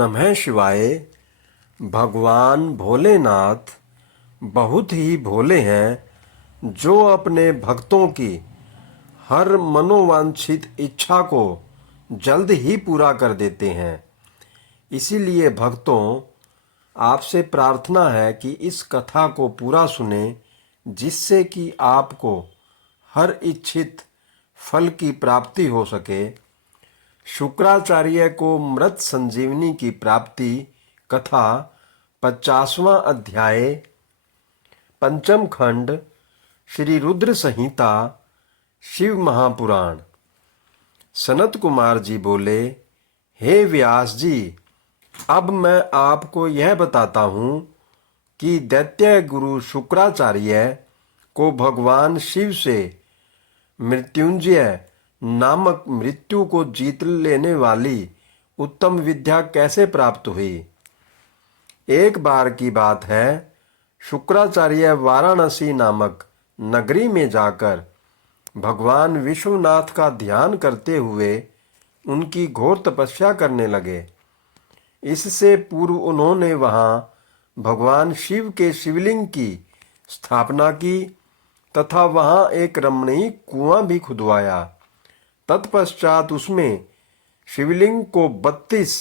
नमः शिवाय। भगवान भोलेनाथ बहुत ही भोले हैं, जो अपने भक्तों की हर मनोवांछित इच्छा को जल्द ही पूरा कर देते हैं। इसीलिए भक्तों, आपसे प्रार्थना है कि इस कथा को पूरा सुने, जिससे कि आपको हर इच्छित फल की प्राप्ति हो सके। शुक्राचार्य को मृत संजीवनी की प्राप्ति कथा 50वां अध्याय, पंचम खंड, श्री रुद्र संहिता, शिव महापुराण। सनत कुमार जी बोले, हे व्यास जी, अब मैं आपको यह बताता हूँ कि दैत्य गुरु शुक्राचार्य को भगवान शिव से मृत्युंजय नामक मृत्यु को जीत लेने वाली उत्तम विद्या कैसे प्राप्त हुई। एक बार की बात है, शुक्राचार्य वाराणसी नामक नगरी में जाकर भगवान विश्वनाथ का ध्यान करते हुए उनकी घोर तपस्या करने लगे। इससे पूर्व उन्होंने वहाँ भगवान शिव के शिवलिंग की स्थापना की तथा वहाँ एक रमणीय कुआं भी खुदवाया। तत्पश्चात उसमें शिवलिंग को 32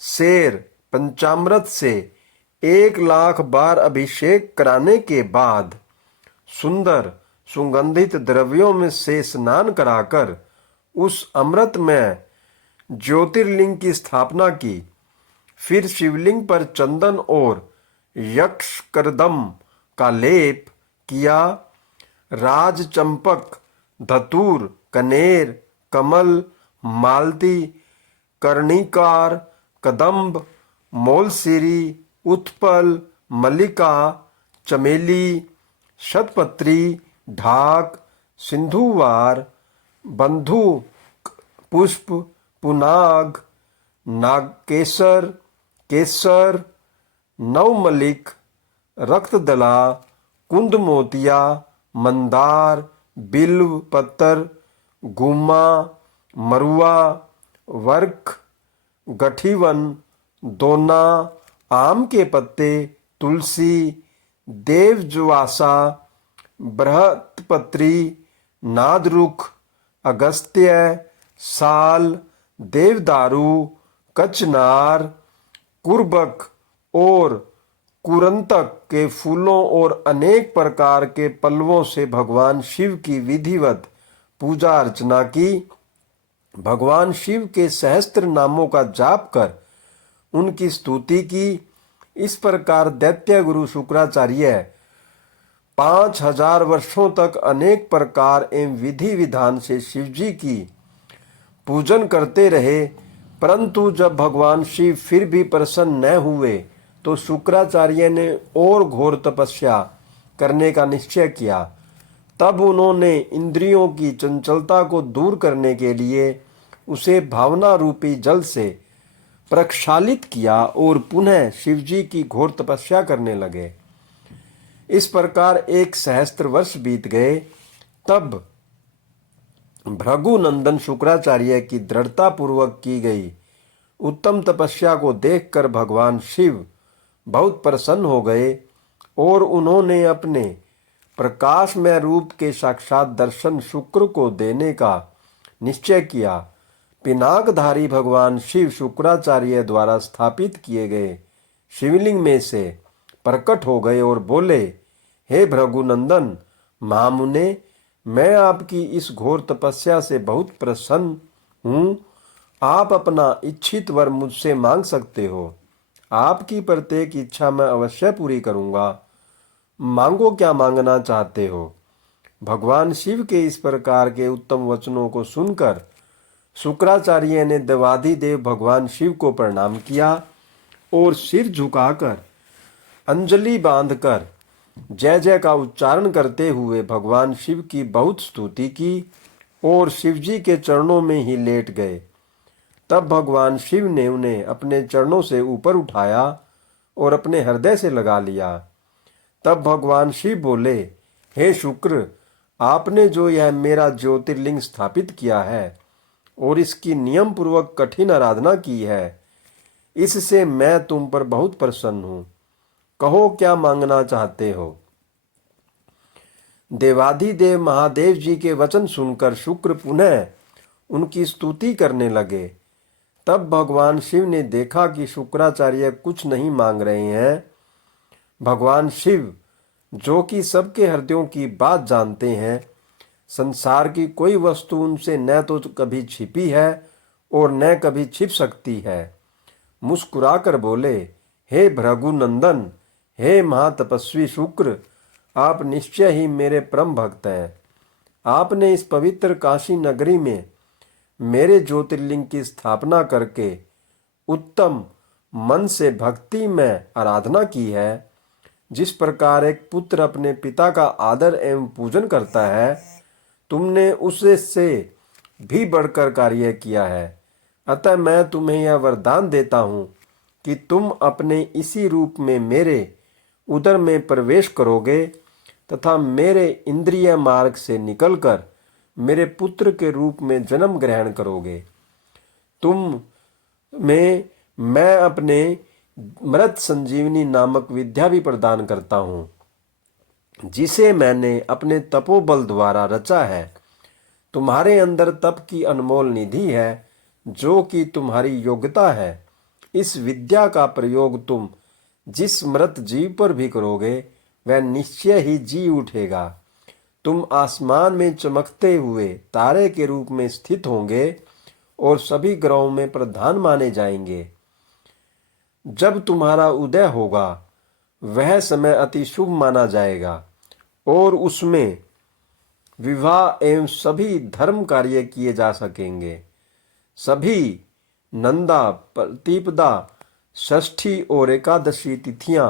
शेर पंचामृत से 1,00,000 बार अभिषेक कराने के बाद सुंदर सुगंधित द्रव्यों में से स्नान कराकर उस अमृत में ज्योतिर्लिंग की स्थापना की। फिर शिवलिंग पर चंदन और यक्षकर्दम का लेप किया। राज चंपक, धतूर, कनेर, कमल, मालती, कर्णिकार, कदम्ब, मोलसिरी, उत्पल, मल्लिका, चमेली, शतपत्री, ढाक, सिंधुवार, बंधु पुष्प, पुनाग, नागकेसर, केसर, नवमलिक, रक्तदला, कुंद मोतिया, मंदार, बिल्व पत्तर, गुमा, मरुआ, वर्क, गठीवन, दोना, आम के पत्ते, तुलसी, देवजवासा, बृहत्पत्री, नादरुख, अगस्त्य, साल, देवदारू, कचनार, कुर्बक और कुरंतक के फूलों और अनेक प्रकार के पल्लवों से भगवान शिव की विधिवत पूजा अर्चना की। भगवान शिव के सहस्त्र नामों का जाप कर उनकी स्तुति की। इस प्रकार दैत्य गुरु शुक्राचार्य 5,000 वर्षों तक अनेक प्रकार एवं विधि विधान से शिवजी की पूजन करते रहे। परंतु जब भगवान शिव फिर भी प्रसन्न न हुए तो शुक्राचार्य ने और घोर तपस्या करने का निश्चय किया। तब उन्होंने इंद्रियों की चंचलता को दूर करने के लिए उसे भावना रूपी जल से प्रक्षालित किया और पुनः शिवजी की घोर तपस्या करने लगे। इस प्रकार 1 सहस्त्र वर्ष बीत गए। तब भृगुनंदन शुक्राचार्य की दृढ़ता पूर्वक की गई उत्तम तपस्या को देखकर भगवान शिव बहुत प्रसन्न हो गए और उन्होंने अपने प्रकाशमय रूप के साक्षात दर्शन शुक्र को देने का निश्चय किया। पिनाकधारी भगवान शिव शुक्राचार्य द्वारा स्थापित किए गए शिवलिंग में से प्रकट हो गए और बोले, हे भृगुनंदन महामुने, मैं आपकी इस घोर तपस्या से बहुत प्रसन्न हूँ। आप अपना इच्छित वर मुझसे मांग सकते हो। आपकी प्रत्येक इच्छा मैं अवश्य पूरी करूँगा। मांगो, क्या मांगना चाहते हो। भगवान शिव के इस प्रकार के उत्तम वचनों को सुनकर शुक्राचार्य ने देवाधिदेव भगवान शिव को प्रणाम किया और सिर झुकाकर अंजलि बांधकर जय जय का उच्चारण करते हुए भगवान शिव की बहुत स्तुति की और शिवजी के चरणों में ही लेट गए। तब भगवान शिव ने उन्हें अपने चरणों से ऊपर उठाया और अपने हृदय से लगा लिया। तब भगवान शिव बोले, हे शुक्र, आपने जो यह मेरा ज्योतिर्लिंग स्थापित किया है और इसकी नियम पूर्वक कठिन आराधना की है, इससे मैं तुम पर बहुत प्रसन्न हूं। कहो क्या मांगना चाहते हो। देवाधिदेव महादेव जी के वचन सुनकर शुक्र पुनः उनकी स्तुति करने लगे। तब भगवान शिव ने देखा कि शुक्राचार्य कुछ नहीं मांग रहे हैं। भगवान शिव, जो कि सबके हृदयों की बात जानते हैं, संसार की कोई वस्तु उनसे न तो कभी छिपी है और न कभी छिप सकती है, मुस्कुराकर बोले, हे भृगुनंदन, हे महातपस्वी शुक्र, आप निश्चय ही मेरे परम भक्त हैं। आपने इस पवित्र काशी नगरी में मेरे ज्योतिर्लिंग की स्थापना करके उत्तम मन से भक्ति में आराधना की है। जिस प्रकार एक पुत्र अपने पिता का आदर एवं पूजन करता है, तुमने उससे भी बढ़कर कार्य किया है। अतः मैं तुम्हें यह वरदान देता हूँ कि तुम अपने इसी रूप में मेरे उदर में प्रवेश करोगे तथा मेरे इंद्रिय मार्ग से निकलकर मेरे पुत्र के रूप में जन्म ग्रहण करोगे। तुम में मैं अपने मृत संजीवनी नामक विद्या भी प्रदान करता हूँ, जिसे मैंने अपने तपोबल द्वारा रचा है। तुम्हारे अंदर तप की अनमोल निधि है, जो कि तुम्हारी योग्यता है। इस विद्या का प्रयोग तुम जिस मृत जीव पर भी करोगे, वह निश्चय ही जी उठेगा। तुम आसमान में चमकते हुए तारे के रूप में स्थित होंगे और सभी ग्रहों में प्रधान माने जाएंगे। जब तुम्हारा उदय होगा, वह समय अति शुभ माना जाएगा और उसमें विवाह एवं सभी धर्म कार्य किए जा सकेंगे। सभी नंदा, प्रतिपदा, षष्ठी और एकादशी तिथियां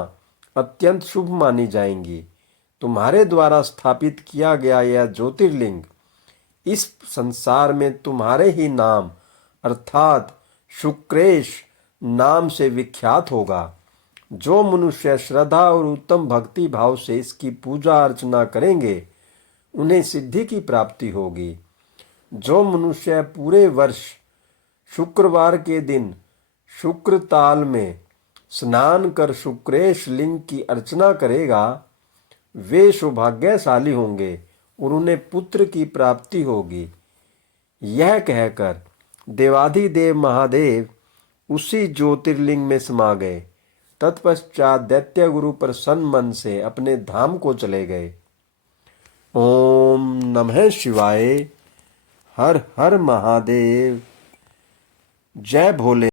अत्यंत शुभ मानी जाएंगी। तुम्हारे द्वारा स्थापित किया गया यह ज्योतिर्लिंग इस संसार में तुम्हारे ही नाम अर्थात शुक्रेश नाम से विख्यात होगा। जो मनुष्य श्रद्धा और उत्तम भक्ति भाव से इसकी पूजा अर्चना करेंगे, उन्हें सिद्धि की प्राप्ति होगी। जो मनुष्य पूरे वर्ष शुक्रवार के दिन शुक्र ताल में स्नान कर शुक्रेश लिंग की अर्चना करेगा, वे सौभाग्यशाली होंगे और उन्हें पुत्र की प्राप्ति होगी। यह कहकर देवाधिदेव महादेव उसी ज्योतिर्लिंग में समा गए। तत्पश्चात दैत्य गुरु प्रसन्न मन से अपने धाम को चले गए। ओम नमः शिवाय। हर हर महादेव। जय भोले।